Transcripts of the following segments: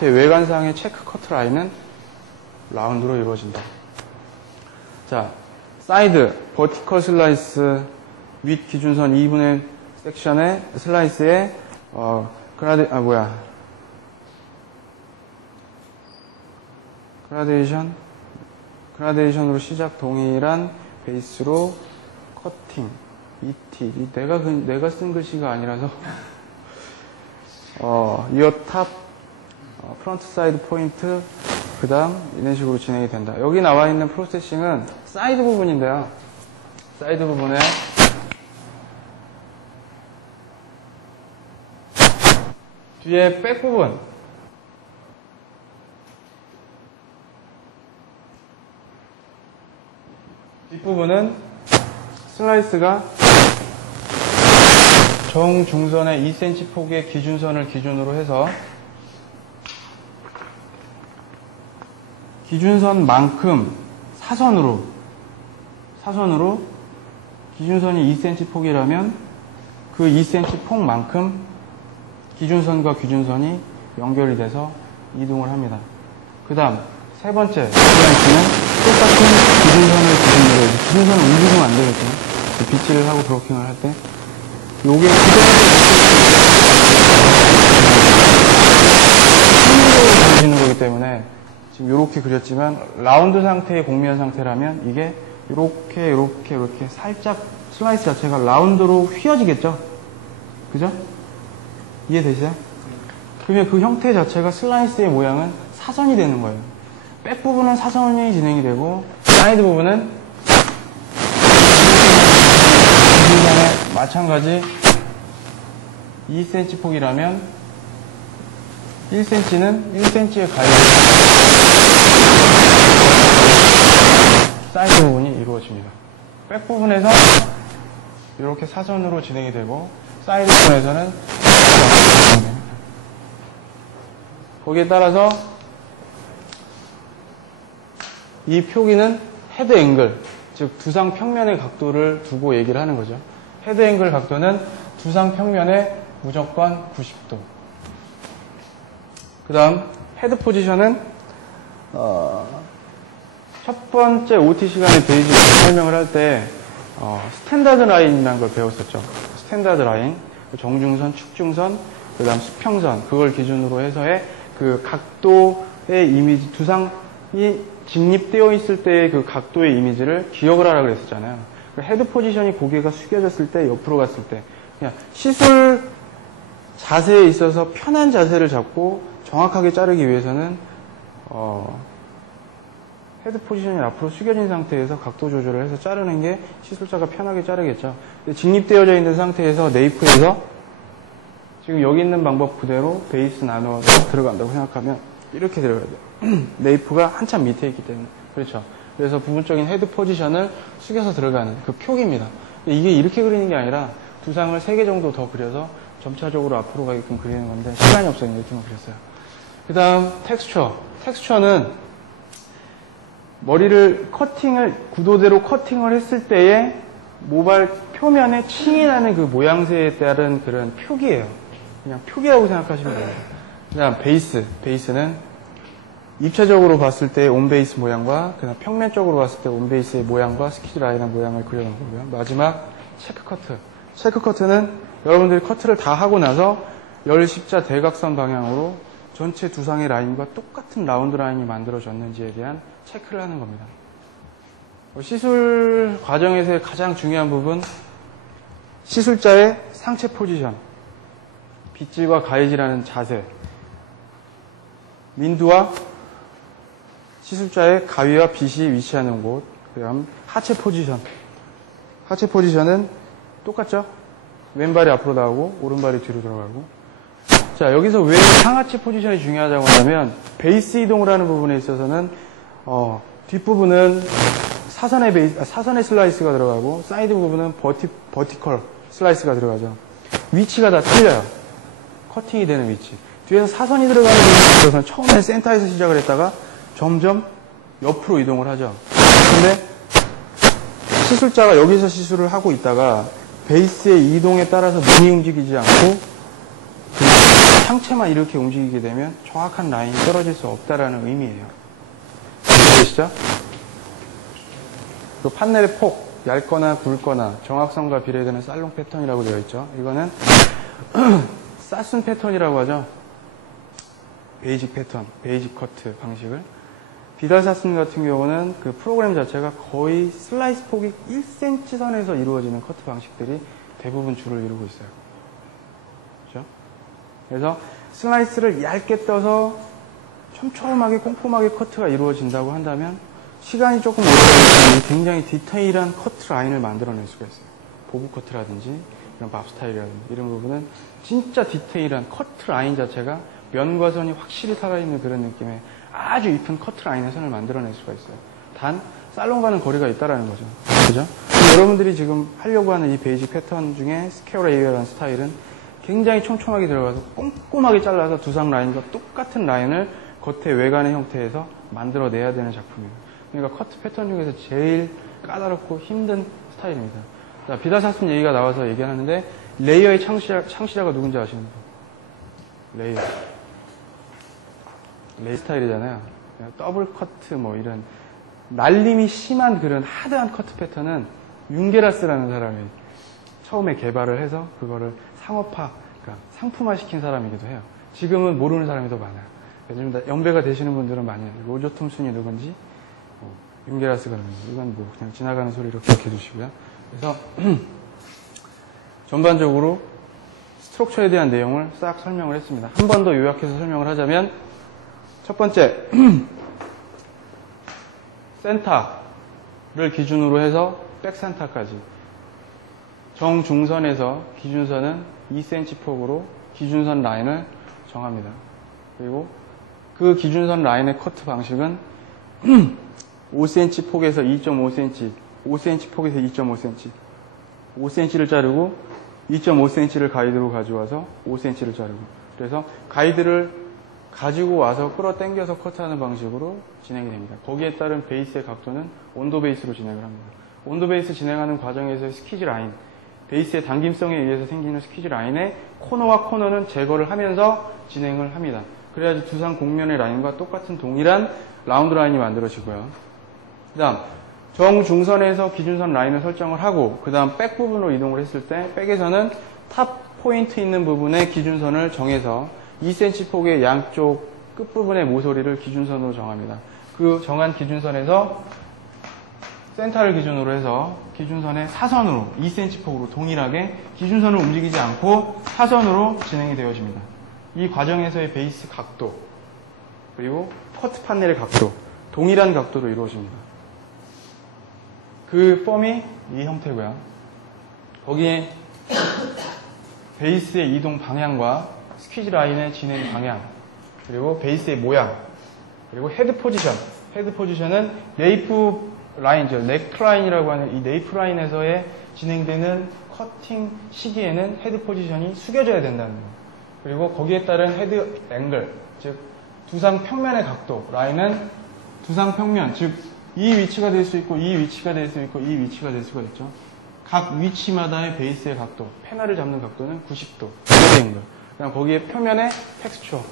밑에 외관상의 체크 커트 라인은 라운드로 이루어진다. 자, 사이드, 버티컬 슬라이스, 윗 기준선 2분의 섹션의 슬라이스에, 그라데이션으로 시작 동일한 베이스로 커팅, ET. 내가 쓴 글씨가 아니라서, 이어 탑, 프론트 사이드 포인트, 그 다음, 이런 식으로 진행이 된다. 여기 나와 있는 프로세싱은 사이드 부분인데요. 사이드 부분에 뒤에 백 부분, 뒷부분은 슬라이스가 정중선의 2cm 폭의 기준선을 기준으로 해서 기준선만큼 사선으로 기준선이 2cm 폭이라면 그 2cm 폭만큼 기준선과 기준선이 연결이 돼서 이동을 합니다. 그 다음 세 번째 슬라이스는 똑같은 기준선을 기준으로, 기준선은 움직이면 안 되겠죠. 비치를 하고 브로킹을 할 때 요게 평면적으로 그려지는 거기 때문에 지금 이렇게 그렸지만 라운드 상태의 곡면 상태라면 이게 이렇게 살짝 슬라이스 자체가 라운드로 휘어지겠죠? 그죠? 이해되시죠? 그러면 그 형태 자체가 슬라이스의 모양은 사선이 되는 거예요. 백 부분은 사선이 진행이 되고 사이드 부분은 기준선에 마찬가지 2cm 폭이라면 1cm는 1cm의 가위로 사이드 부분이 이루어집니다. 백 부분에서 이렇게 사선으로 진행이 되고 사이드 부분에서는 거기에 따라서 이 표기는 헤드 앵글, 즉 두상 평면의 각도를 두고 얘기를 하는 거죠. 헤드 앵글 각도는 두상 평면의 무조건 90도. 그 다음 헤드 포지션은 첫 번째 OT 시간에 베이직 설명을 할 때 스탠다드 라인이라는 걸 배웠었죠. 스탠다드 라인, 정중선, 축중선, 그 다음 수평선, 그걸 기준으로 해서의 그 각도의 이미지, 두상이 직립되어 있을 때의 그 각도의 이미지를 기억을 하라고 그랬었잖아요. 헤드 포지션이 고개가 숙여졌을 때, 옆으로 갔을 때, 그냥 시술 자세에 있어서 편한 자세를 잡고 정확하게 자르기 위해서는 헤드 포지션이 앞으로 숙여진 상태에서 각도 조절을 해서 자르는 게 시술자가 편하게 자르겠죠. 직립되어져 있는 상태에서 네이프에서 지금 여기 있는 방법 그대로 베이스 나눠서 들어간다고 생각하면 이렇게 들어가야 돼요. 네이프가 한참 밑에 있기 때문에. 그렇죠. 그래서 부분적인 헤드 포지션을 숙여서 들어가는 그 표기입니다. 이게 이렇게 그리는 게 아니라 두상을 3개 정도 더 그려서 점차적으로 앞으로 가게끔 그리는 건데 시간이 없어서 이렇게만 그렸어요. 그 다음 텍스처. 텍스처는 머리를 구도대로 커팅을 했을 때의 모발 표면에 층이 나는 그 모양새에 따른 그런 표기예요. 그냥 표기라고 생각하시면 돼요. 그 다음 베이스. 베이스는 입체적으로 봤을 때 온베이스 모양과 그다음 평면적으로 봤을 때 온베이스의 모양과 스키즈 라인의 모양을 그려놓은 거고요. 마지막 체크 커트. 체크 커트는 여러분들이 커트를 다 하고 나서 열 십자 대각선 방향으로 전체 두상의 라인과 똑같은 라운드 라인이 만들어졌는지에 대한 체크를 하는 겁니다. 시술 과정에서의 가장 중요한 부분, 시술자의 상체 포지션, 빗질과 가해질하는 자세, 민두와 시술자의 가위와 빗이 위치하는 곳, 그다음 하체 포지션. 하체 포지션은 똑같죠? 왼발이 앞으로 나오고 오른발이 뒤로 들어가고. 자, 여기서 왜 상하체 포지션이 중요하다고 하냐면 베이스 이동을 하는 부분에 있어서는 뒷부분은 사선의 슬라이스가 들어가고 사이드 부분은 버티컬 슬라이스가 들어가죠. 위치가 다 틀려요. 커팅이 되는 위치. 뒤에서 사선이 들어가는 부분은 처음에 센터에서 시작을 했다가 점점 옆으로 이동을 하죠. 근데 시술자가 여기서 시술을 하고 있다가 베이스의 이동에 따라서 눈이 움직이지 않고 상체만 이렇게 움직이게 되면 정확한 라인이 떨어질 수 없다라는 의미예요. 이해되시죠? 그 판넬의 폭, 얇거나 굵거나 정확성과 비례되는 살롱 패턴이라고 되어 있죠. 이거는 사순 패턴이라고 하죠. 베이직 패턴, 베이직 커트 방식을. 비달 사순 같은 경우는 그 프로그램 자체가 거의 슬라이스 폭이 1cm 선에서 이루어지는 커트 방식들이 대부분 주를 이루고 있어요. 그렇죠? 그래서 슬라이스를 얇게 떠서 촘촘하게 꼼꼼하게 커트가 이루어진다고 한다면 시간이 조금 오래 걸리면 굉장히 디테일한 커트 라인을 만들어낼 수가 있어요. 보부 커트라든지 이런 밥 스타일이라든지 이런 부분은 진짜 디테일한 커트 라인 자체가 면과 선이 확실히 살아있는 그런 느낌의 아주 이쁜 커트 라인의 선을 만들어낼 수가 있어요. 단 살롱과는 거리가 있다라는 거죠. 그죠? 여러분들이 지금 하려고 하는 이 베이직 패턴 중에 스퀘어 레이어라는 스타일은 굉장히 촘촘하게 들어가서 꼼꼼하게 잘라서 두상 라인과 똑같은 라인을 겉의 외관의 형태에서 만들어내야 되는 작품이에요. 그러니까 커트 패턴 중에서 제일 까다롭고 힘든 스타일입니다. 자, 비달사순 얘기가 나와서 얘기하는데 레이어의 창시자가 누군지 아시는 분? 레이어 스타일이잖아요. 더블 커트 뭐 이런 날림이 심한 그런 하드한 커트 패턴은 윤게라스라는 사람이 처음에 개발을 해서 그거를 상업화, 그러니까 상품화 시킨 사람이기도 해요. 지금은 모르는 사람이 더 많아요. 요즘 연배가 되시는 분들은 많이 해요. 로저 톰슨이 누군지, 윤게라스가 누군지, 이건 뭐 그냥 지나가는 소리로 기억해 주시고요. 그래서 전반적으로 스트럭처에 대한 내용을 싹 설명을 했습니다. 한 번 더 요약해서 설명을 하자면 첫 번째, 센터를 기준으로 해서 백센터까지 정중선에서 기준선은 2cm 폭으로 기준선 라인을 정합니다. 그리고 그 기준선 라인의 커트 방식은 5cm 폭에서 2.5cm, 5cm 폭에서 2.5cm, 5cm를 자르고 2.5cm를 가이드로 가져와서 5cm를 자르고, 그래서 가이드를 가지고 와서 끌어당겨서 커트하는 방식으로 진행이 됩니다. 거기에 따른 베이스의 각도는 온도 베이스로 진행을 합니다. 온도 베이스 진행하는 과정에서의 스퀴즈 라인, 베이스의 당김성에 의해서 생기는 스퀴즈 라인의 코너와 코너는 제거를 하면서 진행을 합니다. 그래야지 두상 곡면의 라인과 똑같은 동일한 라운드 라인이 만들어지고요. 그 다음 정중선에서 기준선 라인을 설정을 하고 그 다음 백 부분으로 이동을 했을 때 백에서는 탑 포인트 있는 부분에 기준선을 정해서 2cm 폭의 양쪽 끝부분의 모서리를 기준선으로 정합니다. 그 정한 기준선에서 센터를 기준으로 해서 기준선의 사선으로 2cm 폭으로 동일하게 기준선을 움직이지 않고 사선으로 진행이 되어집니다. 이 과정에서의 베이스 각도 그리고 커트 판넬의 각도 동일한 각도로 이루어집니다. 그 펌이 이 형태고요. 거기에 베이스의 이동 방향과 스퀴즈 라인의 진행 방향, 그리고 베이스의 모양, 그리고 헤드 포지션. 헤드 포지션은 네이프 라인이죠. 넥 라인이라고 하는 이 네이프 라인에서의 진행되는 커팅 시기에는 헤드 포지션이 숙여져야 된다는 거예요. 그리고 거기에 따른 헤드 앵글, 즉 두상 평면의 각도. 라인은 두상 평면, 즉 이 위치가 될 수 있고 이 위치가 될 수 있고 이 위치가 될 수가 있죠. 각 위치마다의 베이스의 각도, 패널을 잡는 각도는 90도. 헤드 앵글. 그냥 거기에 표면에 텍스처.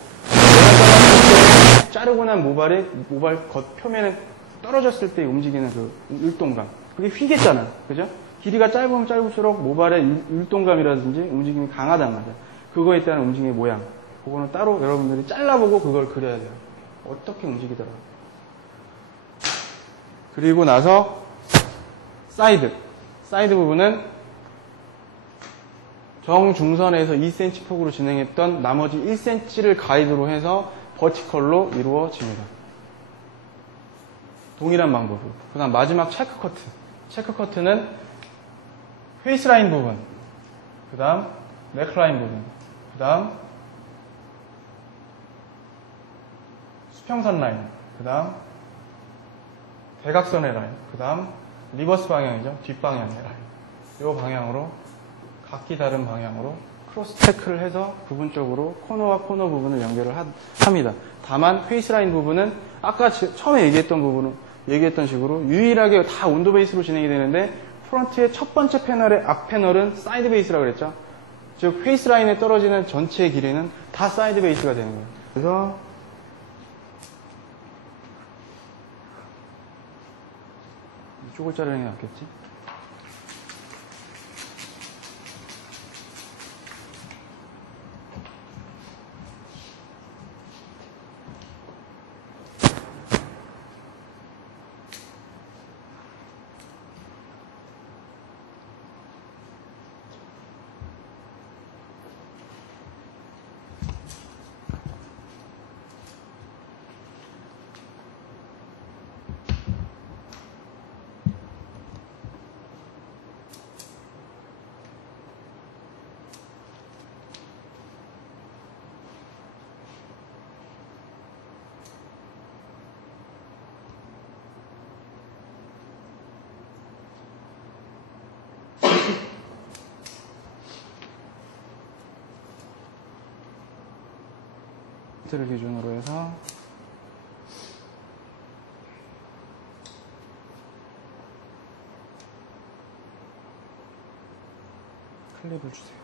자르고 난 모발 겉 표면에 떨어졌을 때 움직이는 그 율동감. 그게 휘겠잖아. 그죠? 길이가 짧으면 짧을수록 모발의 율동감이라든지 움직임이 강하단 말이야. 그거에 따른 움직임의 모양. 그거는 따로 여러분들이 잘라보고 그걸 그려야 돼요. 어떻게 움직이더라. 그리고 나서 사이드 부분은 정중선에서 2cm 폭으로 진행했던 나머지 1cm를 가이드로 해서 버티컬로 이루어집니다. 동일한 방법으로. 그 다음 마지막 체크 커트. 체크 커트는 페이스라인 부분, 그 다음 넥라인 부분, 그 다음 수평선 라인, 그 다음 대각선의 라인, 그 다음 리버스 방향이죠. 뒷방향의 라인. 이 방향으로 각기 다른 방향으로 크로스 체크를 해서 부분적으로 코너와 코너 부분을 연결을 합니다. 다만 페이스라인 부분은 아까 처음에 얘기했던 식으로 유일하게 다 온도 베이스로 진행이 되는데 프론트의 첫 번째 패널의 앞 패널은 사이드 베이스라고 그랬죠. 즉 페이스라인에 떨어지는 전체의 길이는 다 사이드 베이스가 되는 거예요. 그래서 이쪽을 자르는 게 낫겠지? 를 기준으로 해서 클립을 주세요.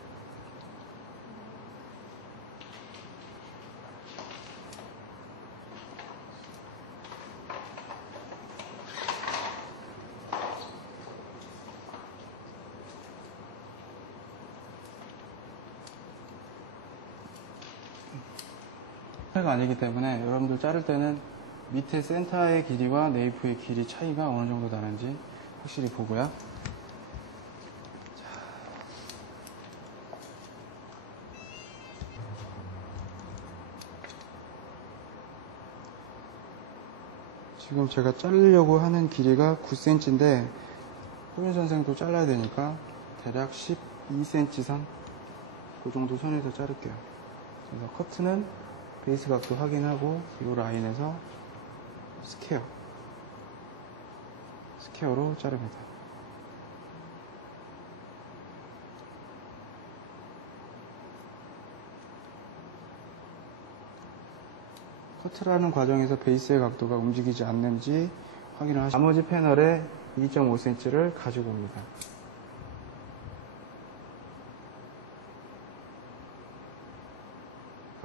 가 아니기 때문에 여러분들 자를 때는 밑에 센터의 길이와 네이프의 길이 차이가 어느 정도 나는지 확실히 보고요. 지금 제가 자르려고 하는 길이가 9cm인데 호윤 선생도 잘라야 되니까 대략 12cm 선, 그 정도 선에서 자를게요. 그래서 커트는 베이스 각도 확인하고 이 라인에서 스퀘어로 자릅니다. 커트라는 과정에서 베이스의 각도가 움직이지 않는지 확인을 하시고 나머지 패널에 2.5cm를 가지고 옵니다.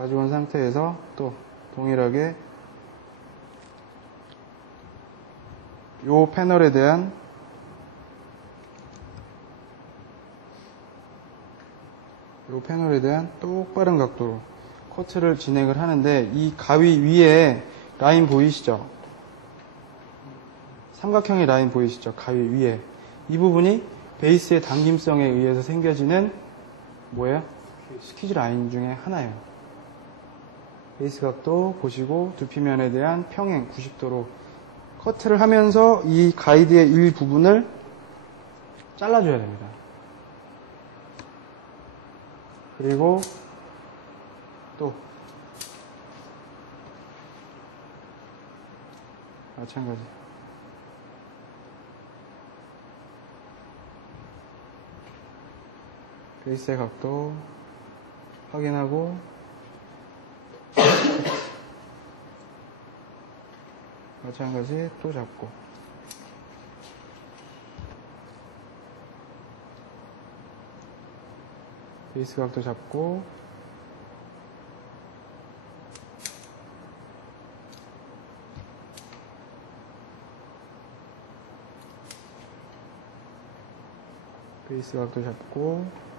가지고 온 상태에서 또 동일하게 이 패널에 대한 똑바른 각도로 커트를 진행을 하는데 이 가위 위에 라인 보이시죠? 삼각형의 라인 보이시죠? 가위 위에 이 부분이 베이스의 당김성에 의해서 생겨지는 뭐예요? 스퀴즈 라인 중에 하나예요. 베이스 각도 보시고 두피면에 대한 평행 90도로 커트를 하면서 이 가이드의 일부분을 잘라줘야 됩니다. 그리고 또 마찬가지 베이스의 각도 확인하고 마찬가지 또 잡고 베이스 각도 잡고 베이스 각도 잡고